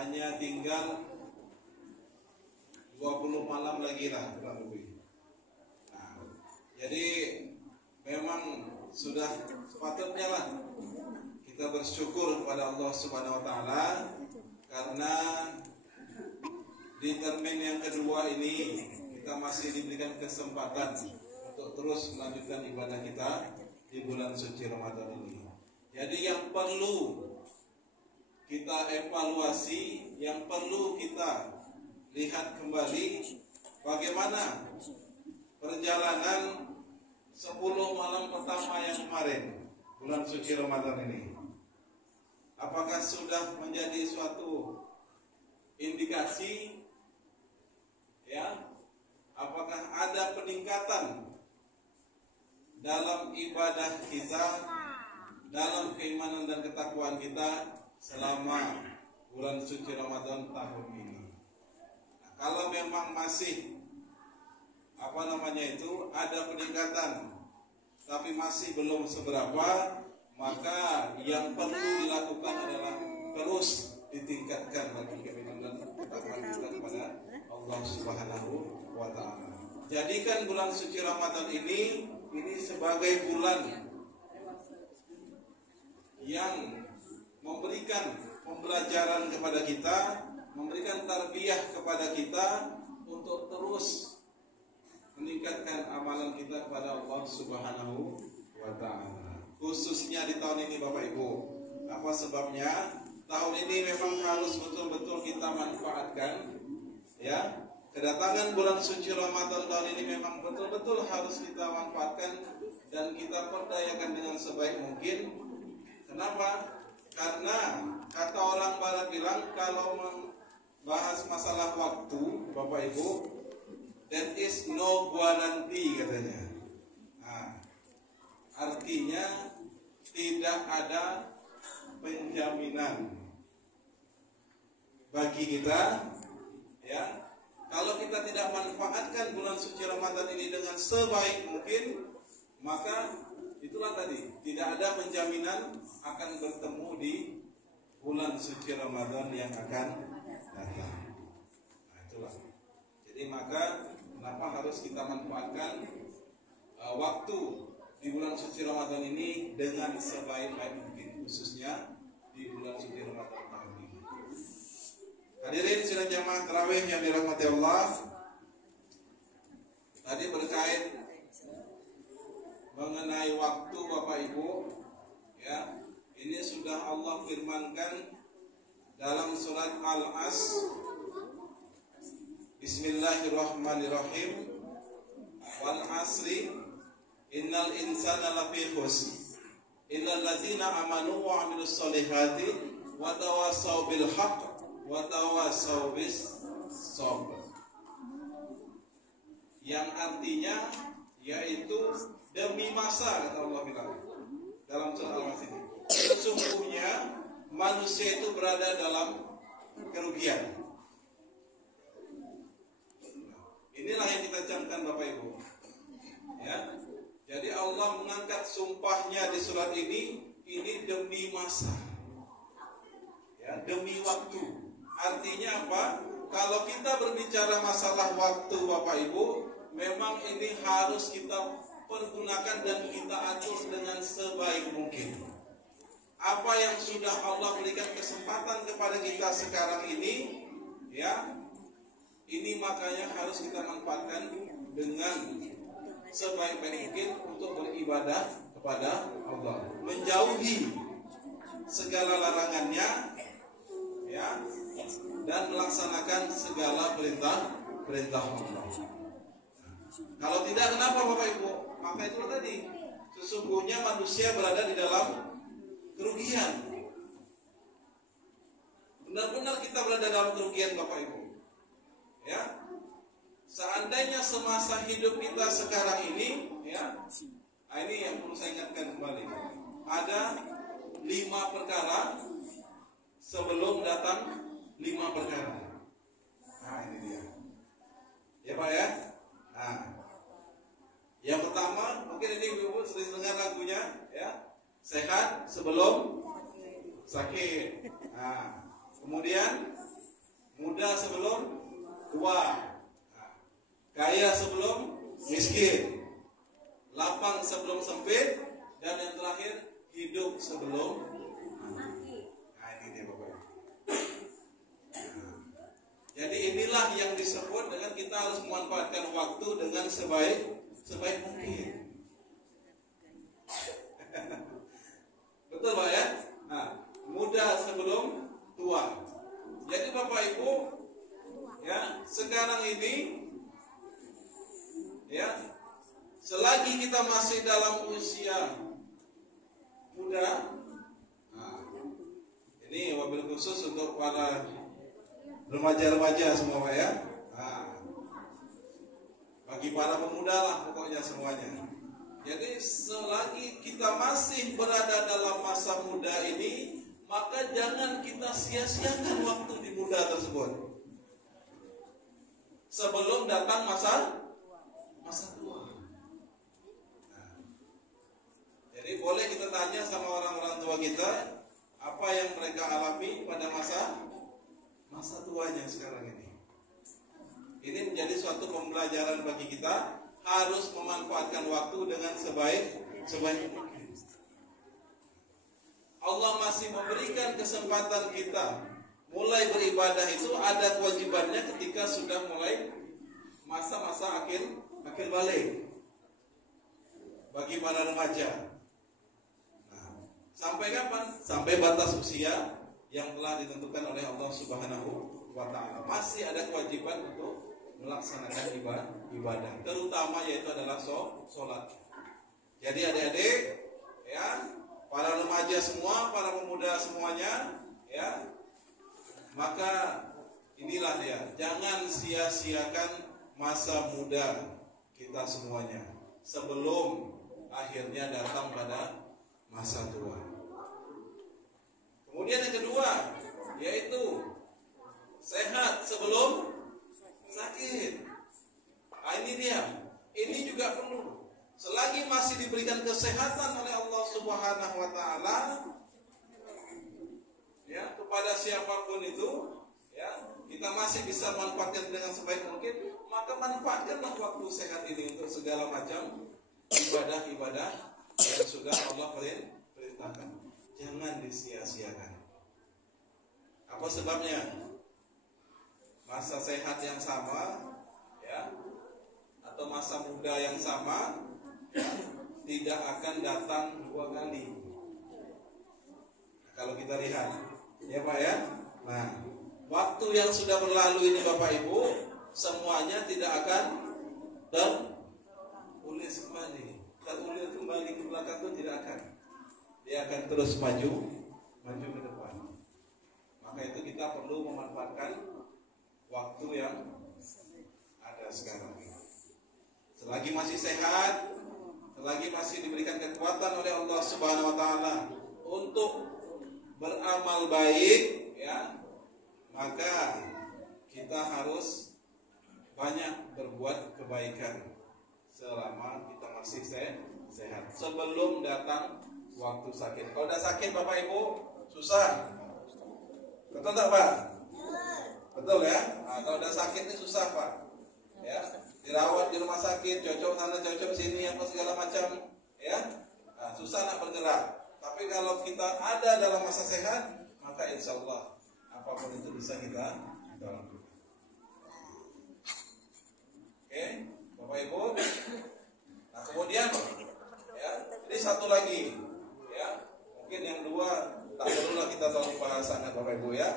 hanya tinggal 20 malam lagi lah kurang lebih. Nah, jadi memang sudah sepatutnya lah kita bersyukur kepada Allah Subhanahu wa taala karena di termin yang kedua ini kita masih diberikan kesempatan untuk terus melanjutkan ibadah kita di bulan suci Ramadan ini. Jadi yang perlu kita evaluasi, yang perlu kita lihat kembali bagaimana perjalanan 10 malam pertama yang kemarin bulan suci Ramadan ini. Apakah sudah menjadi suatu indikasi, ya? Apakah ada peningkatan dalam ibadah kita, dalam keimanan dan ketakwaan kita selama bulan suci Ramadan tahun ini? Nah, kalau memang masih ada peningkatan tapi masih belum seberapa, maka yang perlu dilakukan adalah terus ditingkatkan lagi keimanan dan ketakwaan kita kepada Allah Subhanahu wa taala. Jadikan bulan suci Ramadan ini sebagai bulan yang memberikan pembelajaran kepada kita, memberikan tarbiyah kepada kita untuk terus meningkatkan amalan kita kepada Allah Subhanahu wa taala. Khususnya di tahun ini Bapak Ibu. Apa sebabnya? Tahun ini memang harus betul-betul kita manfaatkan, ya. Kedatangan bulan suci Ramadan tahun ini memang betul-betul harus kita manfaatkan dan kita perdayakan dengan sebaik mungkin. Kenapa? Karena kata orang barat bilang kalau membahas masalah waktu, Bapak Ibu, there is no guarantee katanya. Nah, artinya tidak ada penjaminan bagi kita, ya. Kalau kita tidak manfaatkan bulan suci Ramadan ini dengan sebaik mungkin, maka itulah tadi, tidak ada penjaminan akan bertemu di bulan suci Ramadan yang akan datang. Nah, itulah. Jadi maka kenapa harus kita manfaatkan waktu di bulan suci Ramadan ini dengan sebaik-baik mungkin, khususnya di bulan suci Ramadan tahun ini. Hadirin sidang jamaah tarawih yang dirahmati Allah, tadi berkait mengenai waktu Bapak Ibu, ya, ini sudah Allah firmankan dalam surat Al-Asr. Bismillahirrahmanirrahim. Wal asri innal insana lafi khusr illa allazina amanu wa amilus solihati wa tawasaw bil haqq wa tawasaw bis sabr. Yang artinya yaitu demi masa, kata Allah bilang dalam surah Al-Asr ini, sesungguhnya manusia itu berada dalam kerugian. Inilah yang kita camkan Bapak Ibu, ya. Jadi Allah mengangkat sumpahnya di surat ini demi masa, ya, demi waktu. Artinya apa? Kalau kita berbicara masalah waktu Bapak Ibu, memang ini harus kita pergunakan dan kita atur dengan sebaik mungkin. Apa yang sudah Allah berikan kesempatan kepada kita sekarang ini, ya, ini makanya harus kita manfaatkan dengan sebaik-baik mungkin untuk beribadah kepada Allah, menjauhi segala larangannya, ya, dan melaksanakan segala perintah Allah. Kalau tidak, kenapa Bapak Ibu? Maka itu tadi, sesungguhnya manusia berada di dalam kerugian. Benar-benar kita berada dalam kerugian Bapak Ibu, ya. Seandainya semasa hidup kita sekarang ini, ya, ini yang perlu saya ingatkan kembali. Ada 5 perkara sebelum datang 5 perkara. Nah, ini dia. Ya Pak ya. Nah, yang pertama, mungkin ini Ibu sering dengar lagunya, ya. Sehat sebelum sakit. Nah, kemudian muda sebelum tua, kaya sebelum miskin, lapang sebelum sempit, dan yang terakhir hidup sebelum mati. Nah, ini dia Bapak. Jadi inilah yang disebut dengan kita harus memanfaatkan waktu dengan sebaik mungkin. Betul Pak ya? Nah, muda sebelum tua. Jadi Bapak Ibu, ya, sekarang ini ya, selagi kita masih dalam usia muda, nah, ini wabil khusus untuk para remaja-remaja semua Pak ya. Nah, bagi para pemuda lah pokoknya semuanya. Jadi selagi kita masih berada dalam masa muda ini, maka jangan kita sia-siakan waktu di muda tersebut sebelum datang masa tua. Nah, jadi boleh kita tanya sama orang-orang tua kita apa yang mereka alami pada masa tuanya sekarang ini. Ini menjadi suatu pembelajaran bagi kita, harus memanfaatkan waktu dengan sebaik mungkin. Allah masih memberikan kesempatan kita mulai beribadah, itu ada kewajibannya ketika sudah mulai masa-masa akhir balik bagi para remaja. Nah, sampai kapan? Sampai batas usia yang telah ditentukan oleh Allah Subhanahu wa Ta'ala. Masih ada kewajiban untuk melaksanakan ibadah, terutama yaitu adalah sholat. Jadi adik-adik, ya, para remaja semua, para pemuda semuanya, ya, maka inilah dia, jangan sia-siakan masa muda kita semuanya sebelum akhirnya datang pada masa tua. Kemudian yang kedua, yaitu sehat sebelum sakit. Nah, ini dia. Ini juga perlu. Selagi masih diberikan kesehatan oleh Allah Subhanahu wa Ta'ala, ya, kepada siapapun itu, ya, kita masih bisa manfaatkan dengan sebaik mungkin, maka manfaatkanlah waktu sehat ini untuk segala macam ibadah-ibadah yang sudah Allah perintahkan. Jangan disia-siakan. Apa sebabnya? Masa sehat yang sama, ya, atau masa muda yang sama, ya, tidak akan datang dua kali. Kalau kita lihat, ya Pak ya. Nah, waktu yang sudah berlalu ini Bapak Ibu, semuanya tidak akan terulir kembali ke belakang, itu tidak akan. Dia akan terus maju ke depan. Maka itu kita perlu memanfaatkan waktu yang ada sekarang. Selagi masih sehat, selagi masih diberikan kekuatan oleh Allah Subhanahu wa Ta'ala untuk beramal baik, ya, maka kita harus banyak berbuat kebaikan selama kita masih sehat, sebelum datang waktu sakit. Kalau udah sakit Bapak Ibu susah, betul tak Pak? Betul ya? Nah, kalau udah sakit ini susah Pak, ya, dirawat di rumah sakit, cocok sana cocok sini, apa segala macam, ya, nah, susah nak bergerak. Tapi kalau kita ada dalam masa sehat, maka insya Allah apapun itu bisa kita lakukan. Oke, Bapak Ibu. Nah kemudian, ya, ini satu lagi, ya, mungkin yang dua tak perlulah kita tahu bahasannya Bapak Ibu ya.